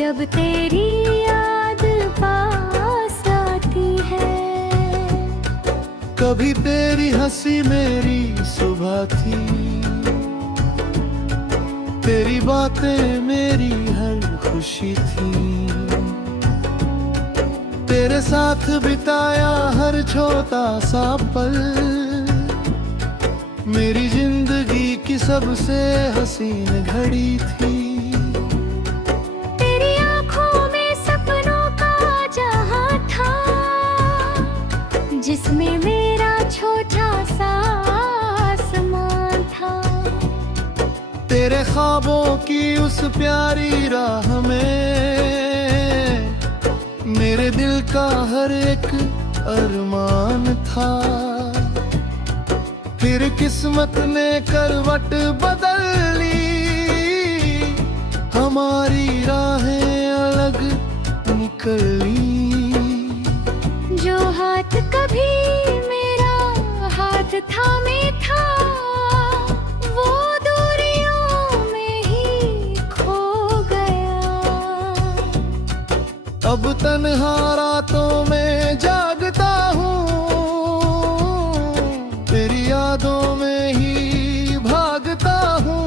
जब तेरी याद पास आती है। कभी तेरी हंसी मेरी सुबह थी, तेरी बातें मेरी हर खुशी थी। तेरे साथ बिताया हर छोटा सा पल मेरी जिंदगी की सबसे हसीन घड़ी थी। तेरी आंखों में सपनों का जहां था, जिसमें मेरा छोटा सा आसमान था। तेरे ख्वाबों की उस प्यारी राह में मेरे दिल का हर एक अरमान था। फिर किस्मत ने करवट बदल ली, हमारी राहें अलग निकली। जो हाथ कभी मेरा हाथ थामे था, वो दूरियों में ही खो गया। अब तन्हा रातों में जागता हूँ, तेरी यादों में ही भागता हूँ।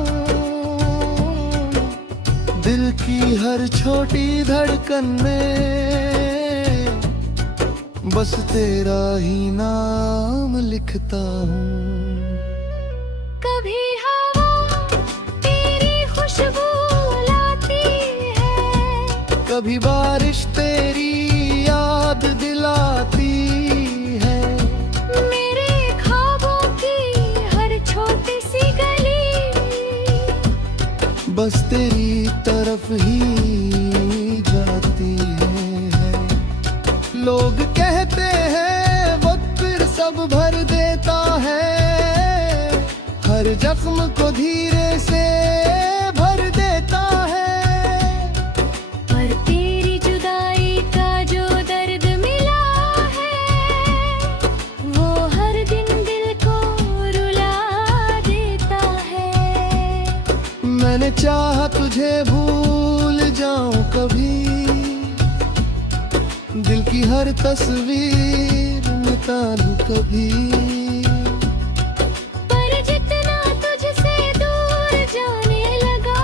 दिल की हर छोटी धड़कन में बस तेरा ही नाम लिखता हूँ। कभी हवा तेरी खुशबू लाती है, कभी बारिश तेरी याद दिलाती है। मेरे ख्वाबों की हर छोटी सी गली बस तेरी तरफ ही जाती है। लोग कहते हैं वक्त फिर सब भर देता है, हर जख्म को धीरे से भर देता है। पर तेरी जुदाई का जो दर्द मिला है, वो हर दिन दिल को रुला देता है। मैंने चाहा तुझे भूल जाऊं कभी, दिल की हर तस्वीर मिटा लूं कभी। पर जितना तुझसे दूर जाने लगा,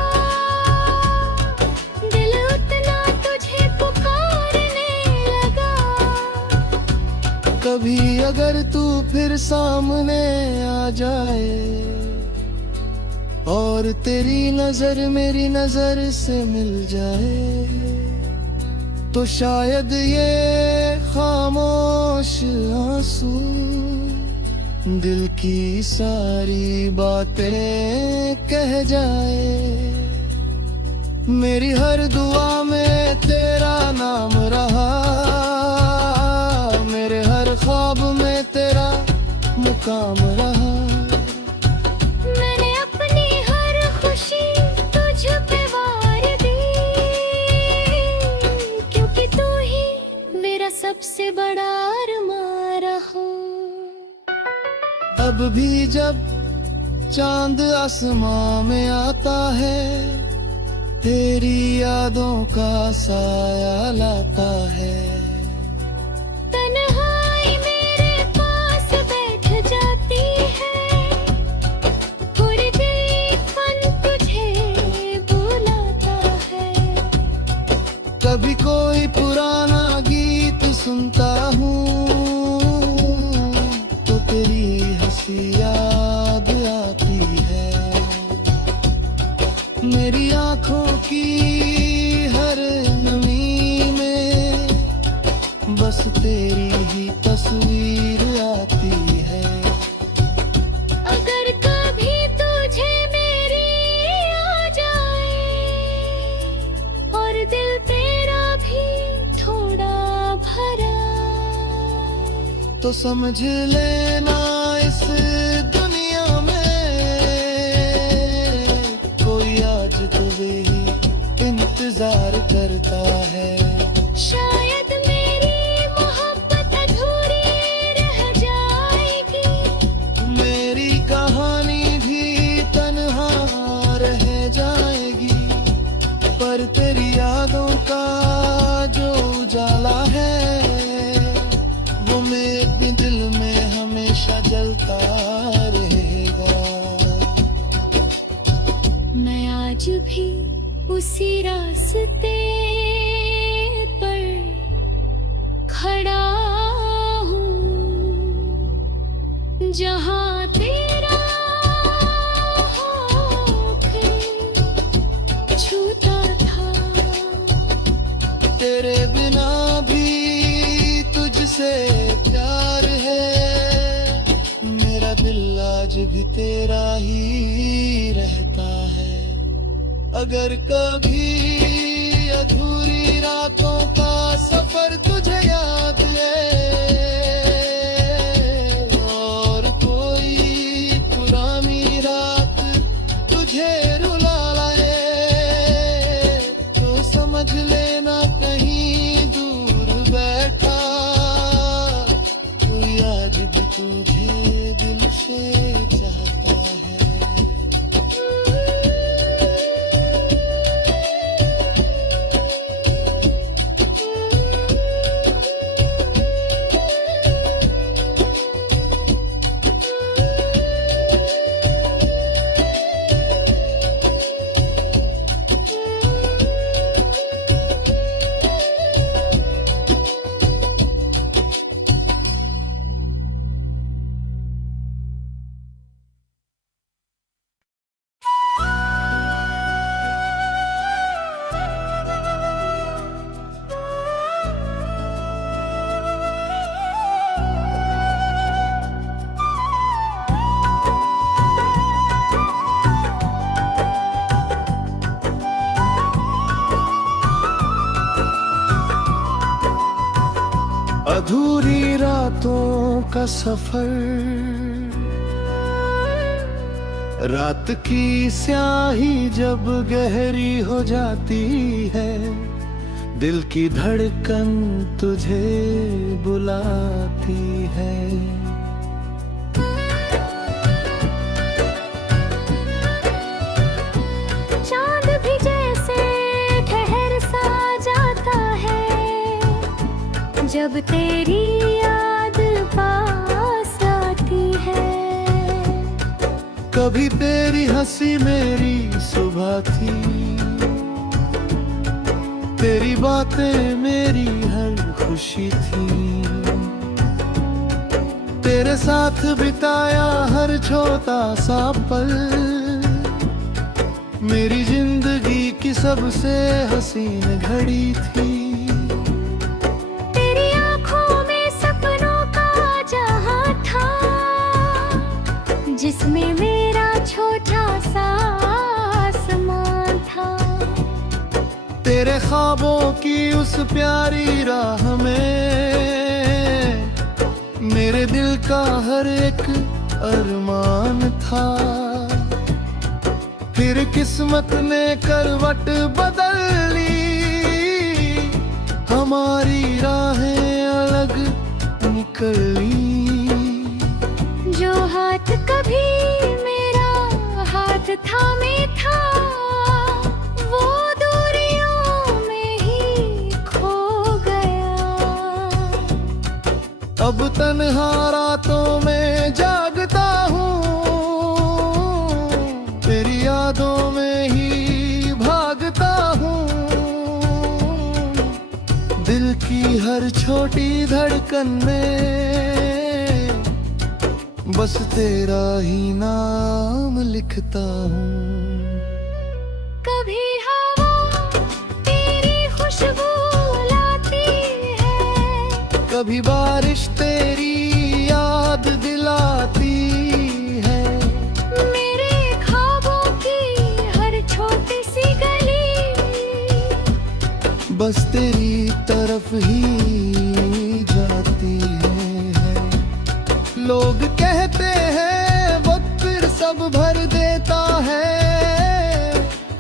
दिल उतना तुझे पुकारने लगा। कभी अगर तू फिर सामने आ जाए और तेरी नजर मेरी नजर से मिल जाए, तो शायद ये खामोश आंसू दिल की सारी बातें कह जाए। मेरी हर दुआ में तेरा नाम रहा, मेरे हर ख्वाब में तेरा मुकाम रहा। मैंने अपनी हर खुशी तुझ पे वार दी, क्योंकि तू ही मेरा सबसे बड़ा अरमान रहा। अब भी जब चांद आसमां में आता है, तेरी यादों का साया लाता है। तन्हाई मेरे पास बैठ जाती है, फन तुझे बुलाता है। कभी कोई पुराना गीत सुनता हूँ, तो तेरी हंसी याद आती है। मेरी आंखों की हर नमी में बस तेरी ही तस्वीर आती है। अगर कभी तुझे मेरी आ जाए और दिल तेरा भी थोड़ा भरा, तो समझ लेना इस दुनिया में कोई आज तुझे ही इंतजार करता है। शायद मेरी मोहब्बत अधूरी रह जाएगी, मेरी कहानी भी तन्हा रह जाएगी, पर तेरी यादों वो मेरे दिल में हमेशा जलता रहेगा। मैं आज भी उसी रास्ते पर खड़ा हूँ जहाँ तेरा हाथ छूता था। तेरे बिना भी तुझसे प्यार है, मेरा दिल आज भी तेरा ही रहता है। अगर कभी अधूरी रातों का सफर तुझे याद है और कोई पुरानी रात तुझे रुला लाए, तो समझ लेना कहीं दूर बैठा कोई आज भी तुझे दिल से चाहता है। अधूरी रातों का सफर, रात की स्याही जब गहरी हो जाती है, दिल की धड़कन तुझे बुलाती है। चांद भी जैसे ठहर सा जाता है जब तेरी याद पास आती है। कभी तेरी हंसी मेरी सुबह थी, तेरी बातें मेरी हर खुशी थी, तेरे साथ बिताया हर छोटा सा पल मेरी जिंदगी की सबसे हसीन घड़ी थी। जिसमें मेरा छोटा सा आसमां था। तेरे ख्वाबों की उस प्यारी राह में मेरे दिल का हर एक अरमान था। फिर किस्मत ने करवट बदल ली, हमारी राहें अलग निकल ली। जो हाथ कभी मेरा हाथ थामे था, वो दूरियों में ही खो गया। अब तन्हा रातों में जागता हूँ, तेरी यादों में ही भागता हूँ। दिल की हर छोटी धड़कन में बस तेरा ही नाम लिखता हूँ। कभी हवा तेरी खुशबू लाती है, कभी बारिश तेरी याद दिलाती है। मेरे ख्वाबों की हर छोटी सी गली बस तेरी तरफ ही जाती है। लोग कहते हैं वक्त फिर सब भर देता है,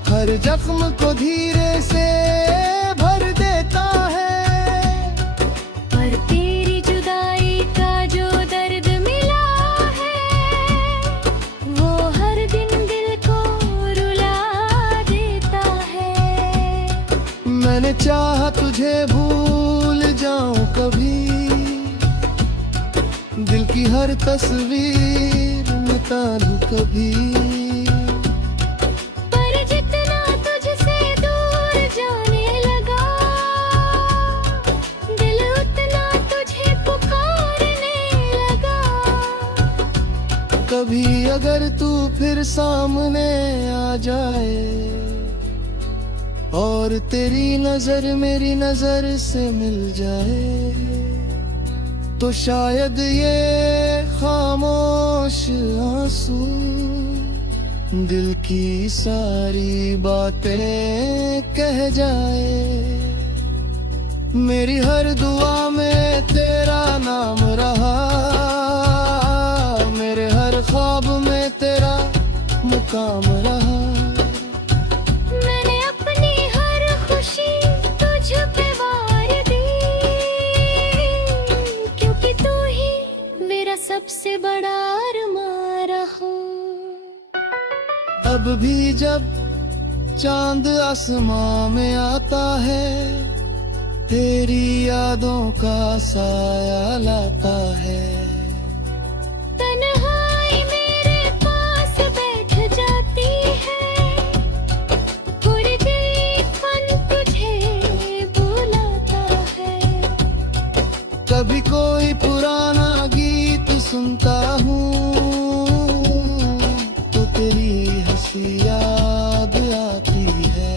हर जख्म को धीरे से भर देता है। पर तेरी जुदाई का जो दर्द मिला है, वो हर दिन दिल को रुला देता है। मैंने चाहा तुझे भूल जाऊं कभी, हर तस्वीर मिटा दूं कभी। पर जितना तुझसे दूर जाने लगा, दिल उतना तुझे पुकारने लगा। कभी अगर तू फिर सामने आ जाए और तेरी नजर मेरी नजर से मिल जाए, तो शायद ये खामोश आंसू दिल की सारी बातें कह जाए। मेरी हर दुआ में तेरा नाम रहा, मेरे हर ख्वाब में तेरा मुकाम रहा। मैंने अपनी हर खुशी तुझ पे वार दी, क्योंकि तू ही मेरा सबसे बड़ा अरमान रहा। अब भी जब चांद आसमां में आता है, तेरी यादों का साया लाता है। तन्हाई मेरे पास बैठ जाती है, फन तुझे बुलाता है। कभी कोई पुराना गीत सुनता हूँ तो तेरी हंसी याद आती है।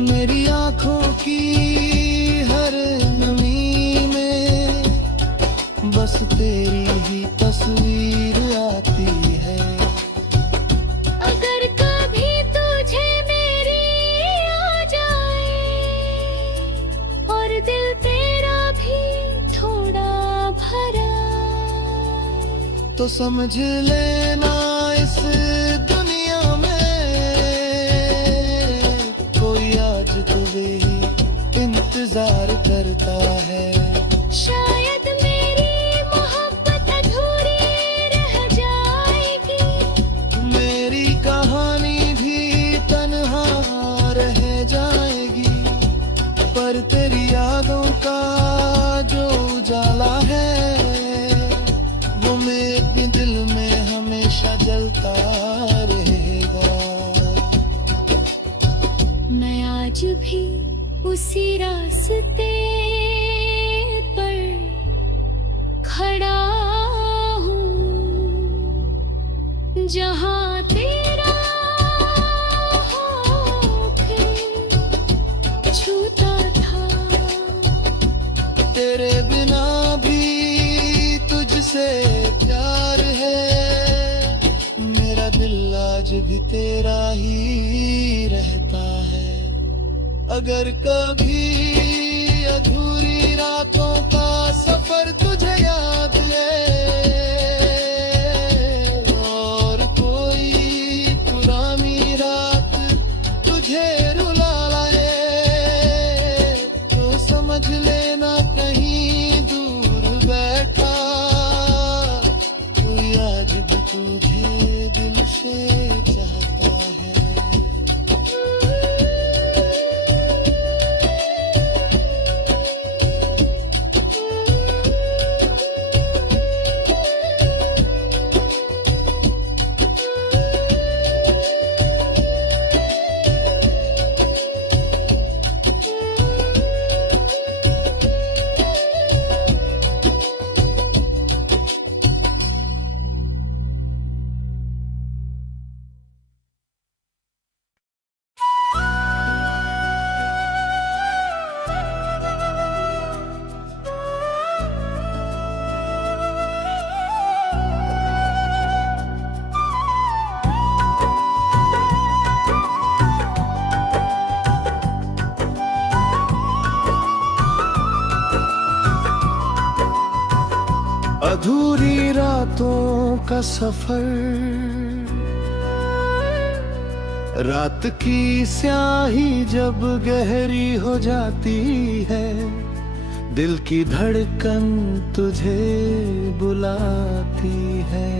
मेरी आँखों की हर नमी में बस तेरी ही तस्वीर आती है। अगर कभी तुझे मेरी आ जाए और दिल तेरा भी थोड़ा भरा, तो समझ लेना इस दुनिया में कोई आज तुझे ही इंतजार करता है। शायद मेरी मोहब्बत अधूरी रह जाएगी, मेरी कहानी भी तन्हा रह जाएगी, पर तेरी यादों का जो उजाला है वो मेरे दिल में हमेशा जलता रहेगा। मैं आज भी उसी रास्ते पर खड़ा हूँ जहाँ तेरा हाथ छूता था। तेरे बिना भी तुझसे प्यार है, मेरा दिल आज भी तेरा ही रहता है। अगर कभी अधूरी रातों का सफर तुझे याद है और कोई पुरानी रात तुझे रुला लाए, तो समझ लेना कहीं दूर बैठा कोई आज भी तुझे दिल से चाहता है। अधूरी रातों का सफर, रात की स्याही जब गहरी हो जाती है, दिल की धड़कन तुझे बुलाती है।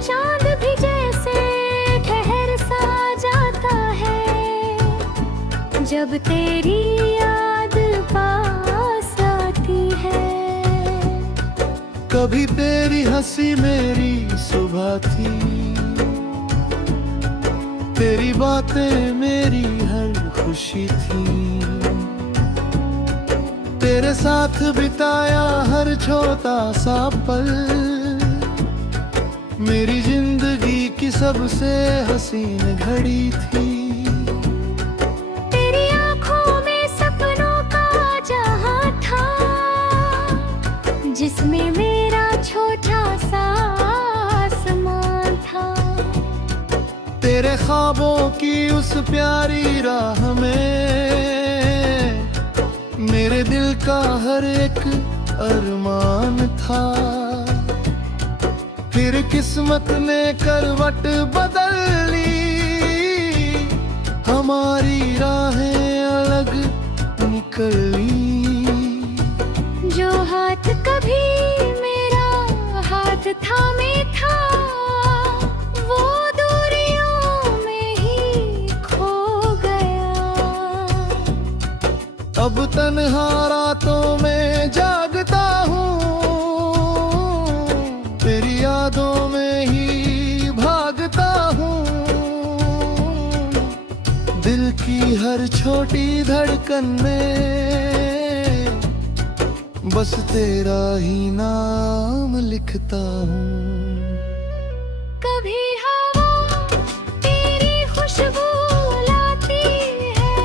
चांद भी जैसे ठहर सा जाता है जब तेरी याद पास आती है। कभी तेरी हंसी मेरी सुबह थी, तेरी बातें मेरी हर खुशी थी। तेरे साथ बिताया हर छोटा सा पल मेरी जिंदगी की सबसे हसीन घड़ी थी। तेरी आंखों में सपनों का जहां था, जिसमें मेरा छोटा सा आसमान था। तेरे ख्वाबों की उस प्यारी राह में मेरे दिल का हर एक अरमान था। फिर किस्मत ने करवट बदल ली, हमारी राहें अलग निकली। जो हाथ कभी मेरा हाथ थामे था, वो दूरियों में ही खो गया। अब तन्हा रातों में जागता हूँ, तेरी यादों में ही भागता हूँ। दिल की हर छोटी धड़कन में बस तेरा ही नाम लिखता हूँ। कभी हवा तेरी खुशबू लाती है,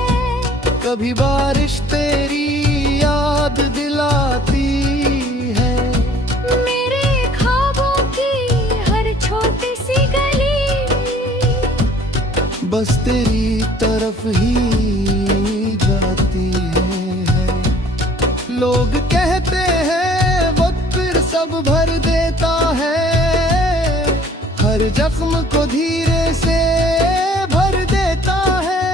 कभी बारिश तेरी याद दिलाती है। मेरे ख्वाबों की हर छोटी सी गली बस तेरी तरफ ही जाती है। लोग कहते हैं वक्त फिर सब भर देता है, हर जख्म को धीरे से भर देता है।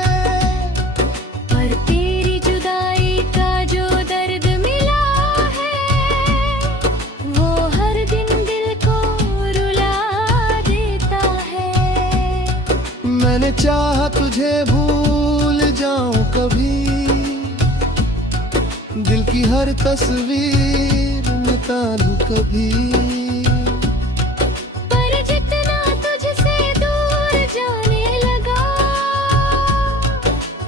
पर तेरी जुदाई का जो दर्द मिला है, वो हर दिन दिल को रुला देता है। मैंने चाहा तुझे भूल जाऊं कभी, दिल की हर तस्वीर मिटा दूं कभी। पर जितना तुझसे दूर जाने लगा,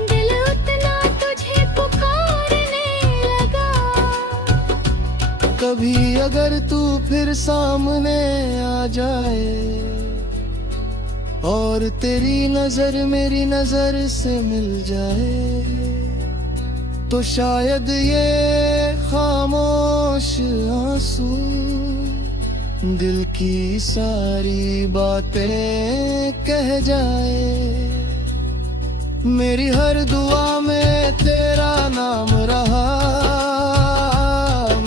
दिल उतना तुझे पुकारने लगा। कभी अगर तू फिर सामने आ जाए और तेरी नजर मेरी नजर से मिल जाए, तो शायद ये खामोश आंसू दिल की सारी बातें कह जाए। मेरी हर दुआ में तेरा नाम रहा,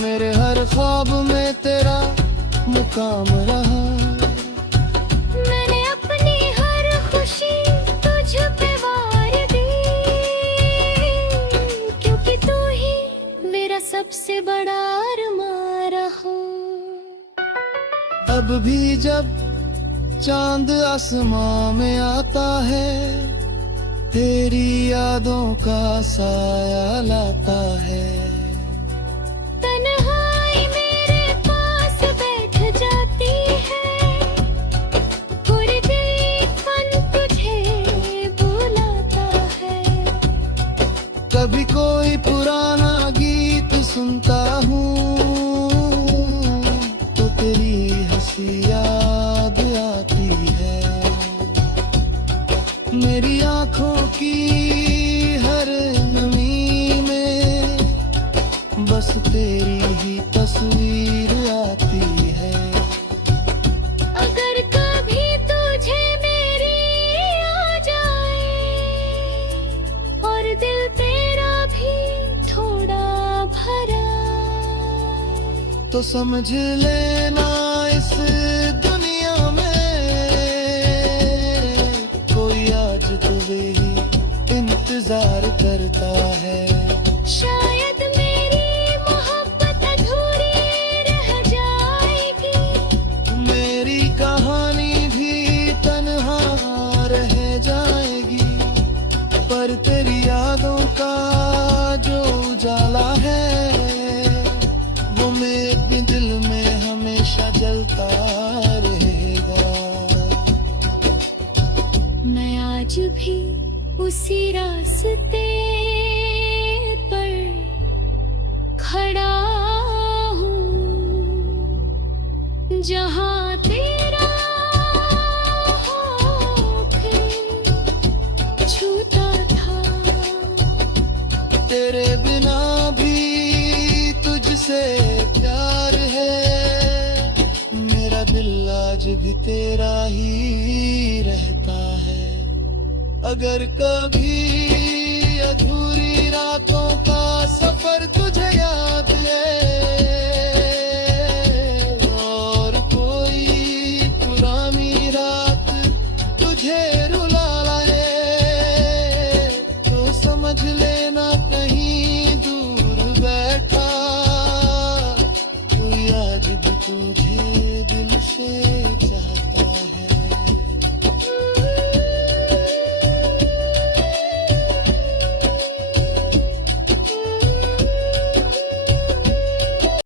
मेरे हर ख्वाब में तेरा मुकाम रहा। मैंने अपनी हर खुशी तुझ पे वार दी, क्योंकि तू ही मेरा सबसे बड़ा अरमान रहा। अब भी जब चांद आसमां में आता है, तेरी यादों का साया लाता है। तन्हाई मेरे पास बैठ जाती है, पूरे दिल मन तुझे बुलाता है। कभी कोई पुराना गीत सुनता हूँ, तो तेरी हंसी याद आती है। मेरी आंखों की हर नमी में बस तेरी ही तस्वीर आती है। अगर कभी तुझे मेरी आ जाए और दिल तेरा भी थोड़ा भरा, तो समझ लेना इस दुनिया में कोई आज तुझे ही इंतजार करता है। शायद मेरी मोहब्बत अधूरी रह जाएगी, मेरी कहानी भी तन्हा रह जाएगी, पर तेरी यादों उसी रास्ते पर खड़ा हूँ जहाँ तेरा होठ छूता था। तेरे बिना भी तुझसे प्यार है, मेरा दिल आज भी तेरा ही रहता है। अगर कभी अधूरी रातों का सफर